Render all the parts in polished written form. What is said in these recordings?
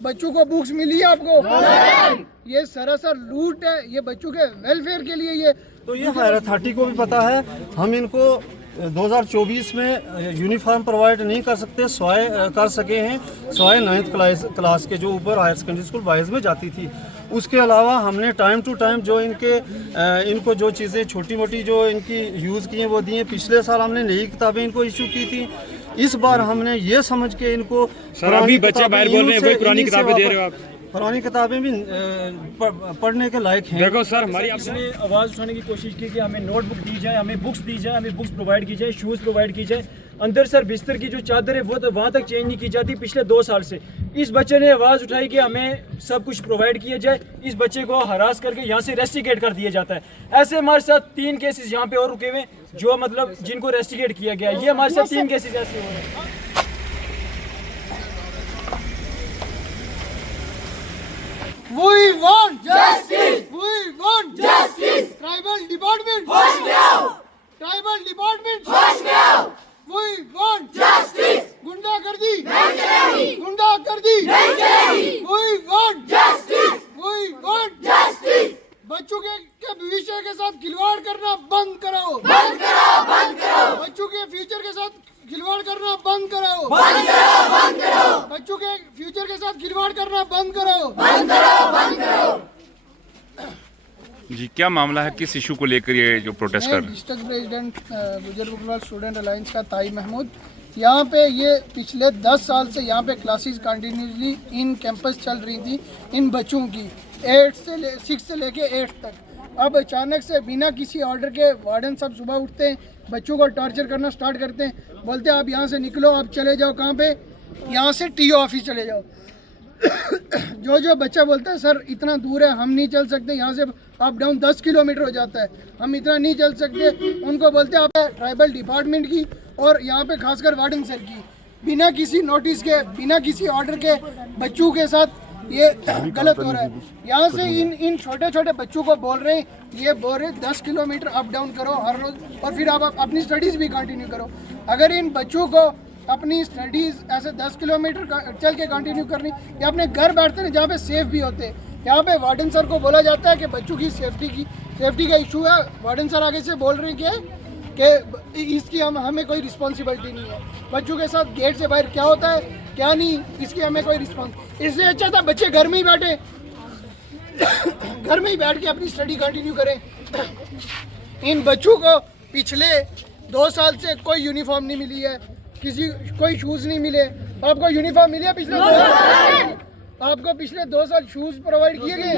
बच्चों को बुक्स मिली है आपको? ये सरासर लूट है, ये बच्चों के वेलफेयर के लिए ये। तो ये हायर अथॉरिटी को भी पता है, हम इनको 2024 में यूनिफॉर्म प्रोवाइड नहीं कर सकते, स्वाय कर सके हैं स्वाय 9th क्लास के जो ऊपर हायर सेकेंडरी स्कूल बॉयज़ में जाती थी। उसके अलावा हमने टाइम टू टाइम जो इनको जो चीज़ें छोटी मोटी जो इनकी यूज़ की हैं वो दी हैं। पिछले साल हमने नई किताबें इनको इशू की थी। इस बार हमने ये समझ के इनको अभी बच्चे बाहर बोल रहे हैं, वही पुरानी किताबें दे रहे हो आप? पुरानी किताबें भी पढ़ने के लायक हैं। देखो सर, हमारी आपने आवाज़ उठाने की कोशिश की कि हमें नोटबुक दी जाए, हमें बुक्स दी जाए, हमें बुक्स प्रोवाइड की जाए, शूज़ प्रोवाइड की जाए। अंदर सर बिस्तर की जो चादर है वो तो वहाँ तक चेंज नहीं की जाती पिछले 2 साल से। इस बच्चे ने आवाज़ उठाई कि हमें सब कुछ प्रोवाइड किया जाए। इस बच्चे को हरास करके यहाँ से रेस्टिकेट कर दिया जाता है। ऐसे हमारे साथ 3 केसेस यहाँ पे और रुके हुए जो मतलब जिनको रेस्टिकेट किया गया। ये हमारे साथ 3 केसेस ऐसे हो रहे हैं। We want justice. We want justice. Tribal department. होश में आओ. Tribal department. होश में आओ. We want justice. गुंडागर्दी नहीं चलेगी. गुंडागर्दी नहीं चलेगी. We want justice. We want justice. बच्चों के भविष्य के साथ खिलवाड़ करना बंद कराओ. बंद कराओ. बंद कराओ. बच्चों के फ्यूचर के साथ खिलवाड़ करना बंद कराओ. बंद कराओ. बंद कराओ. बच्चों के फ्यूचर के साथ खिलवाड़ करना बंद कराओ. बंद कराओ. बंद कराओ. जी, क्या मामला है, किस इशू को लेकर ये जो प्रोटेस्ट कर रहे हैं? डिस्ट्रिक्ट प्रेसिडेंट गुजर बकरवाल स्टूडेंट अलायंस का ताई महमूद। यहाँ पे ये पिछले 10 साल से यहाँ पे क्लासेस कंटिन्यूसली इन कैंपस चल रही थी इन बच्चों की 6 से लेके 8 तक। अब अचानक से बिना किसी ऑर्डर के वार्डन साहब सुबह उठते हैं, बच्चों को टॉर्चर करना स्टार्ट करते हैं, बोलते हैं आप यहाँ से निकलो, आप चले जाओ कहाँ पे, यहाँ से टीओ ऑफिस चले जाओ। जो बच्चा बोलता है सर इतना दूर है हम नहीं चल सकते, यहाँ से अप डाउन 10 किलोमीटर हो जाता है, हम इतना नहीं चल सकते, उनको बोलते हैं आप ट्राइबल डिपार्टमेंट की और यहाँ पे खासकर वार्डन सर की बिना किसी नोटिस के बिना किसी ऑर्डर के बच्चों के साथ ये गलत हो रहा है। यहाँ से इन छोटे छोटे बच्चों को बोल रहे हैं, ये बोल रहे 10 किलोमीटर अप डाउन करो हर रोज़ और फिर आप अपनी स्टडीज़ भी कंटिन्यू करो। अगर इन बच्चों को अपनी स्टडीज़ ऐसे 10 किलोमीटर चल के कंटिन्यू करनी या अपने घर बैठते हैं जहाँ पे सेफ भी होते हैं, यहाँ पे वार्डन सर को बोला जाता है कि बच्चों की सेफ्टी का इशू है। वार्डन सर आगे से बोल रहे हैं कि इसकी हमें कोई रिस्पॉन्सिबिलिटी नहीं है, बच्चों के साथ गेट से बाहर क्या होता है क्या नहीं इसकी हमें कोई रिस्पॉन्स। इससे अच्छा था बच्चे घर में ही बैठे घर में ही बैठ के अपनी स्टडी कंटिन्यू करें। इन बच्चों को पिछले 2 साल से कोई यूनिफॉर्म नहीं मिली है, कोई शूज़ नहीं मिले। आपको यूनिफॉर्म मिली है पिछले 2 साल? आपको पिछले 2 साल शूज़ प्रोवाइड किए गए?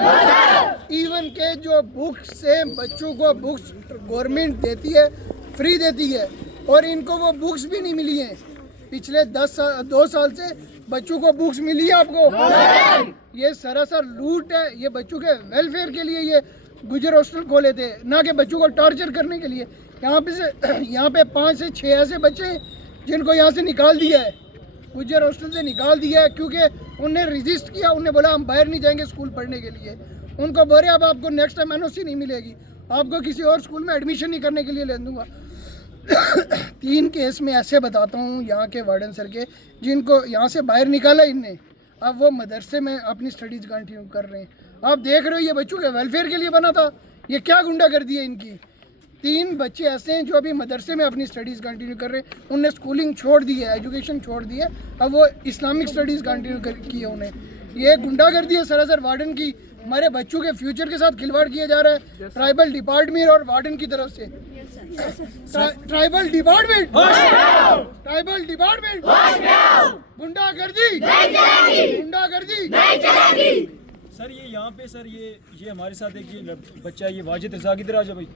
इवन के जो बुक्स से बच्चों को बुक्स गवर्नमेंट देती है, फ्री देती है, और इनको वो बुक्स भी नहीं मिली हैं। पिछले 2 साल से बच्चों को बुक्स मिली है आपको? ये सरासर लूट है, ये बच्चों के वेलफेयर के लिए ये गुजर हॉस्टल खोले थे, ना कि बच्चों को टॉर्चर करने के लिए। यहाँ पे 5 से 6 ऐसे बच्चे हैं जिनको यहाँ से निकाल दिया है, गुजर हॉस्टल से निकाल दिया है क्योंकि उन्हें रजिस्ट किया, उन्हें बोला हम बाहर नहीं जाएंगे स्कूल पढ़ने के लिए। उनको बोले अब आपको नेक्स्ट टाइम एनओसी नहीं मिलेगी, आपको किसी और स्कूल में एडमिशन नहीं करने के लिए ले दूँगा। 3 केस में ऐसे बताता हूँ यहाँ के वार्डन सर के, जिनको यहाँ से बाहर निकाला इनने, अब वो मदरसे में अपनी स्टडीज़ कंटिन्यू कर रहे हैं। आप देख रहे हो ये बच्चों के वेलफेयर के लिए बना था, ये क्या गुंडागर्दी है इनकी। 3 बच्चे ऐसे हैं जो अभी मदरसे में अपनी स्टडीज़ कंटिन्यू कर रहे हैं, उनने स्कूलिंग छोड़ दी है, एजुकेशन छोड़ दी है, अब वो इस्लामिक स्टडीज़ कंटिन्यू की है उन्हें। ये गुंडागर्दी है सरासर वार्डन की, हमारे बच्चों के फ्यूचर के साथ खिलवाड़ किया जा रहा है ट्राइबल डिपार्टमेंट और वार्डन की तरफ से। ट्राइबल डिपार्टमेंट ट्राइबल डिपार्टमेंट गुंडागर्दी गुंडागर्दी। सर ये यहाँ पे सर ये हमारे साथ एक ये बच्चा है, ये वाजिद रज़ा की तरह भाई,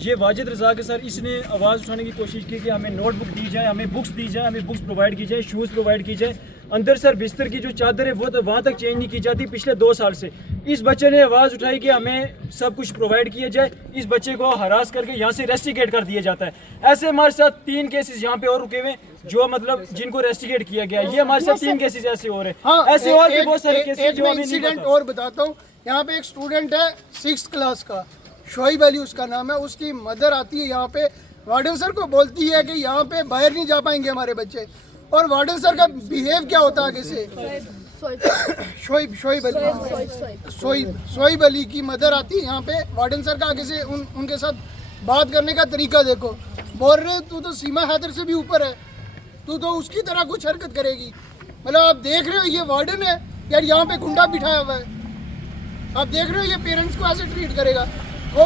ये वाजिद रज़ा के सर इसने आवाज़ उठाने की कोशिश की कि हमें नोटबुक दी जाए, हमें बुक्स दी जाए, हमें बुक्स प्रोवाइड की जाए, शूज़ प्रोवाइड की जाए। अंदर सर बिस्तर की जो चादर है वो तो वहाँ तक चेंज नहीं की जाती पिछले 2 साल से। इस बच्चे ने आवाज़ उठाई कि हमें सब कुछ प्रोवाइड किया जाए। इस बच्चे को हरास करके यहाँ से रेस्टिकेट कर दिया जाता है। ऐसे हमारे साथ 3 केसेस यहाँ पे और रुके हुए जो मतलब जिनको रेस्टिकेट किया गया। ये हमारे साथ 3 केसेस ऐसे हो रहे हैं। ऐसे और भी बहुत सारे केसेस जो अभी इंसिडेंट और बताता हूँ। यहाँ पे एक स्टूडेंट है 6th क्लास का, शोएब अली उसका नाम है, उसकी मदर आती है यहाँ पे, वार्डन सर को बोलती है कि यहाँ पे बाहर नहीं जा पाएंगे हमारे बच्चे, और वार्डन सर का बिहेव क्या होता है आगे से, शोएब अली की मदर आती है यहाँ पे, वार्डन सर का आगे से उनके साथ बात करने का तरीका देखो। बोल रहे तू तो सीमा हैदर से भी ऊपर है, तू तो उसकी तरह कुछ हरकत करेगी। मतलब आप देख रहे हो ये वार्डन है यार, यहाँ पे गुंडा बिठाया हुआ है। आप देख रहे हो ये पेरेंट्स को ऐसे ट्रीट करेगा। वो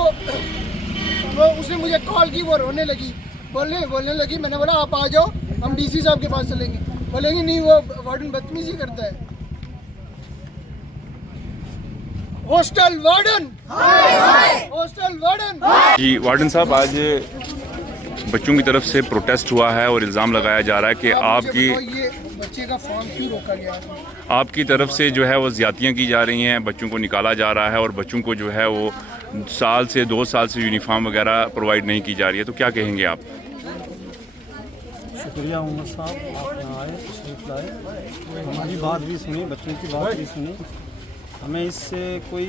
उसने मुझे कॉल की, वो रोने लगी, बोलने लगी। मैंने बोला आप आ जाओ, हम डीसी साहब के पास चलेंगे। बोलेंगे नहीं, वो वार्डन बदतमीजी करता है। Hostel warden, hostel warden. जी वार्डन साहब, आज बच्चों की तरफ से प्रोटेस्ट हुआ है और इल्ज़ाम लगाया जा रहा है कि आपकी ये बच्चे का फॉर्म क्यों रोका गया? आपकी तरफ से जो है वो ज़्यादतियाँ की जा रही हैं, बच्चों को निकाला जा रहा है और बच्चों को जो है वो 2 साल से यूनिफॉर्म वगैरह प्रोवाइड नहीं की जा रही है, तो क्या कहेंगे आप? शुक्रिया उमर साहब, आप यहाँ आए, तशरीफ लाए, हमारी बात भी सुनी, बच्चों की बात भी सुनी। हमें इससे कोई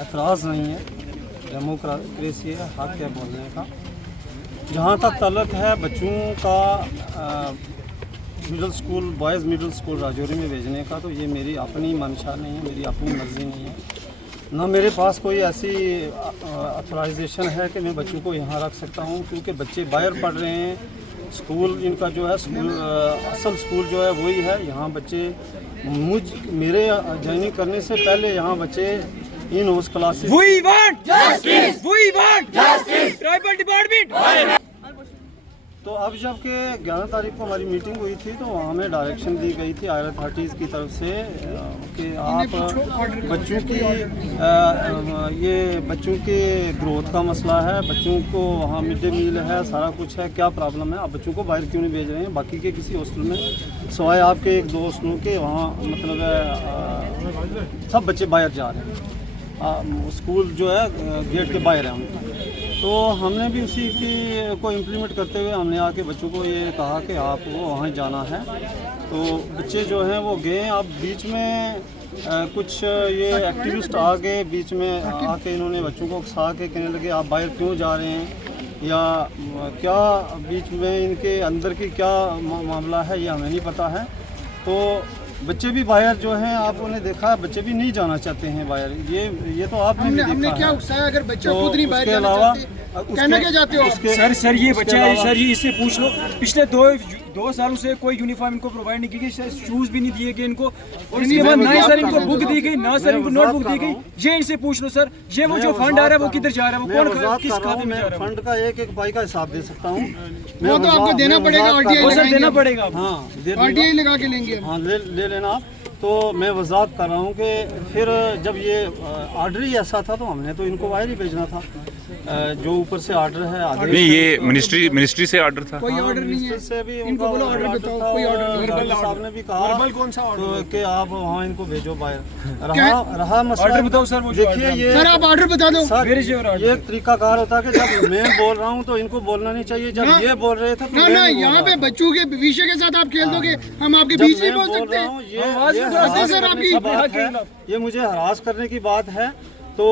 एतराज़ नहीं है, डेमोक्रेसी है, हक है बोलने का। जहाँ तक ताल्लुक है बच्चों का middle school, boys middle school Rajouri में भेजने का, तो ये मेरी अपनी मंशा नहीं है, मेरी अपनी मर्ज़ी नहीं है। ना मेरे पास कोई ऐसी ऑथराइजेशन है कि मैं बच्चों को यहाँ रख सकता हूँ, क्योंकि बच्चे बाहर पढ़ रहे हैं। स्कूल इनका जो है स्कूल असल स्कूल जो है वही है। यहाँ बच्चे मेरे ज्वाइनिंग करने से पहले यहाँ बच्चे इन उस क्लासेस तो अब जब के 11 तारीख को हमारी मीटिंग हुई थी, तो वहाँ हमें डायरेक्शन दी गई थी आयर अथॉरिटीज़ की तरफ से कि आप बच्चों की ये बच्चों के ग्रोथ का मसला है, बच्चों को वहाँ मिड डे मील है, सारा कुछ है, क्या प्रॉब्लम है, आप बच्चों को बाहर क्यों नहीं भेज रहे हैं? बाकी के किसी हॉस्टल में सवाए आपके 1-2 हॉस्टलों के वहाँ मतलब सब बच्चे बाहर जा रहे हैं, स्कूल जो है गेट के बाहर है उनका। तो हमने भी उसी की को इम्प्लीमेंट करते हुए हमने आके बच्चों को ये कहा कि आपको वहाँ जाना है। तो बच्चे जो हैं वो गए। अब बीच में कुछ ये एक्टिविस्ट आ गए, बीच में आके इन्होंने बच्चों को उकसा के कहने लगे आप बाहर क्यों जा रहे हैं, या क्या बीच में इनके अंदर की क्या मामला है ये हमें नहीं पता है। तो बच्चे भी बाहर जो हैं आपने देखा, बच्चे भी नहीं जाना चाहते हैं बाहर। ये तो आपने भी देखा हमने क्या है। उकसाया? अगर बच्चा तो खुद नहीं बाहर जाना चाहते, कहना क्या चाहते हो? सर ये बच्चा है सर, ये इससे पूछ लो। पिछले 2 सालों से कोई यूनिफॉर्म इनको प्रोवाइड नहीं की गई, शूज़ भी नहीं दिए गए इनको, और इसके बाद ना ही सर इनको बुक दी गई, ना सर इनको नोटबुक दी गई। ये इनसे पूछ लो सर, ये वो जो फंड आ रहा है वो किधर जा रहा है, वो कौन किस खाते में जा रहा है? फंड का एक भाई का हिसाब दे सकता हूँ। वो तो आपको देना पड़ेगा, सर देना पड़ेगा। हाँ आरटीआई लगा के लेंगे। हाँ ले लेना आप। तो मैं वजाहत कर रहा हूँ कि फिर जब ये आर्डर ही ऐसा था तो हमने तो इनको बाहर ही भेजना था। जो ऊपर से आर्डर है आगे नहीं, ये मिनिस्ट्री से आर्डर था। कोई ऑर्डर नहीं है, से भी इनको बोलो ऑर्डर बताओ। कोई ऑर्डर नहीं है। साहब ने भी कहा कौन सा ऑर्डर कि आप वहाँ इनको भेजो बाहर। रहा मसला, ऑर्डर बताओ सर, देखिए ये सर आप ऑर्डर बता दो। सर ये तरीकाकार होता है कि जब मैं बोल रहा हूँ तो इनको बोलना नहीं चाहिए, जब ये बोल रहे थे तो ना यहाँ पे बच्चों के भविष्य के साथ आप खेल दोगे, हम आपके बीच नहीं बोल सकते। सर आपकी ये मुझे हरास करने की बात है। तो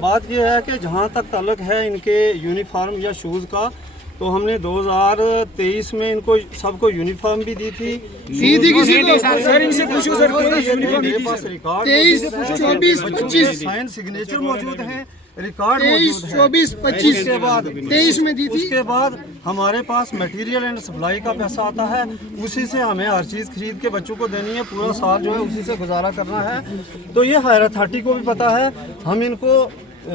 बात ये है कि जहाँ तक ताल्लुक है इनके यूनिफॉर्म या शूज़ का, तो हमने 2023 में इनको सबको यूनिफॉर्म भी दी थी। किसी को सर इनसे पूछो सर, यूनिफॉर्म मेरे पास रिकॉर्ड 23, 24, 25 साइन सिग्नेचर मौजूद हैं, रिकॉर्ड 23, 24, 25 के बाद 23 में दी थी। उसके बाद हमारे पास मटेरियल एंड सप्लाई का पैसा आता है, उसी से हमें हर चीज़ खरीद के बच्चों को देनी है, पूरा साल जो है उसी से गुजारा करना है। तो ये हायर अथॉरिटी को भी पता है, हम इनको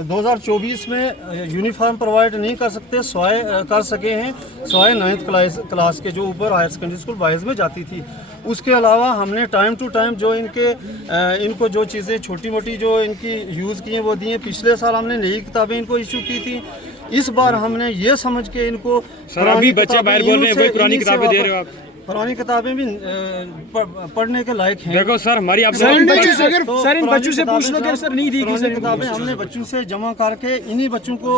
2024 में यूनिफॉर्म प्रोवाइड नहीं कर सकते, सवाए कर सके हैं सवाए 9th क्लास के जो ऊपर हायर सेकेंडरी स्कूल बॉयज़ में जाती थी। उसके अलावा हमने टाइम टू टाइम जो इनको जो चीज़ें छोटी मोटी जो इनकी यूज़ की हैं वो दी हैं। पिछले साल हमने नई किताबें इनको इशू की थी, इस बार हमने ये समझ के इनको सर अभी बच्चे बाहर बोल रहे हैं वही पुरानी किताबें दे रहे हो आप। पुरानी किताबें भी पढ़ने के लायक हैं। देखो सर हमारी आप सर इन बच्चों से पूछ लो कि सर नहीं दी गई सर किताबें हमने बच्चों से जमा करके इन्हीं बच्चों को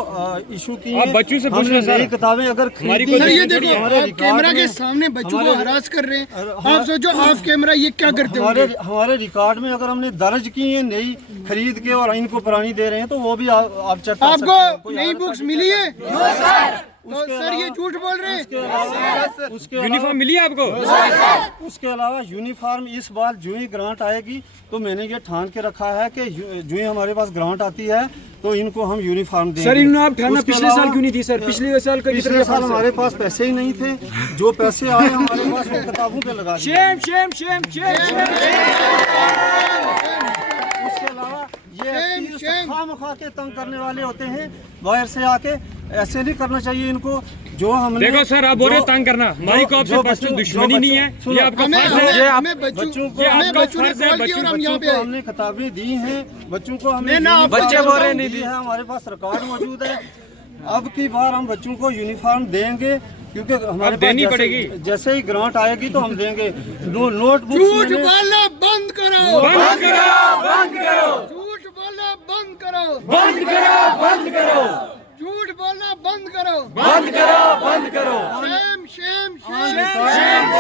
इशू की आप बच्चों से पूछ लो सर। किताबें अगर खरीदी सर ये देखो आप कैमरा के सामने बच्चों को हरास कर रहे हैं, आप सोचो ऑफ कैमरा ये क्या करते हो? हमारे रिकॉर्ड में अगर हमने दर्ज की है नई खरीद के और इनको पुरानी दे रहे हैं तो वो भी आप चेक कर सकते हैं। आपको नई बुक्स मिली है? तो सर ये झूठ बोल रहे हैं। उसके अलावा यूनिफॉर्म मिली है आपको? उसके अलावा यूनिफॉर्म इस बार जो ही ग्रांट आएगी तो मैंने ये ठान के रखा है कि जो ही हमारे पास ग्रांट आती है तो इनको हम यूनिफॉर्म देंगे। सर इन्होंने आप ठाना उसके पिछले साल अलावा- क्यों नहीं दी सर? पिछले साल का पिछले साल हमारे पास पैसे ही नहीं थे, जो पैसे आए हमारे पास वो किताबों पे लगा दिए। शेम शेम शेम शेम उसके अलावा ये शेम, एक्टिविस्ट शेम। खामखा के तंग करने वाले होते हैं बाहर से आके, ऐसे नहीं करना चाहिए इनको। जो हमने देखो सर, आप बोल रहे हो जो- तंग करना, हमारी कोई आपसे जो पर्सनल बच्चों- दुश्मनी जो नहीं है, बच्चों- ये सुनो, आपका हमें फर्ज है। हमें आप- हमें बच्चों बच्चों को- ये हमें आपका बच्चों ने फर्ज है, कॉल किया और हम यहाँ बच्चों पे को आए। हमने किताबें दी हैं, बच्चों को हमने नहीं ना, आप यूनिफॉर्म बच्चे बोल रहे हैं दी है, हमारे पास रिकॉर्ड मौजूद है। अब की बार हम बच्चों को यूनिफॉर्म देंगे क्योंकि हमारे अब देनी पास पड़ेगी। जैसे ही ग्रांट आएगी तो हम देंगे। नोटबुक झूठ बोलना बंद करो, बंद करो, बंद करो, झूठ बोलना बंद करो, बंद करो, बंद करो, झूठ बोलना बंद करो, बंद करो, बंद करो। Shem Shem Shem.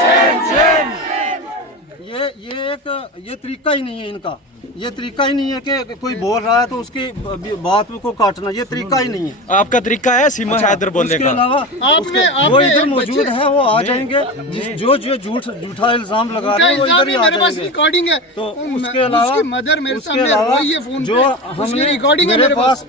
ये तरीका ही नहीं है इनका, ये तरीका ही नहीं है कि कोई बोल रहा है तो उसकी बात को काटना, ये तरीका ही नहीं है। आपका तरीका है सीमा हैदर बोलने उसके का। अलावा आपने वो इधर एक मौजूद बच्चे- है, वो आ जाएंगे। जो जो झूठा इल्जाम लगा उनका रहे हैं वो इल्जाम इधर ही ही आ मेरे पास जाएंगे। रिकॉर्डिंग है। तो उसके अलावा उसकी मदर मेरे उसके सामने अलावा रोई है फोन जो पे, उसकी हमने रिकॉर्डिंग है मेरे पास।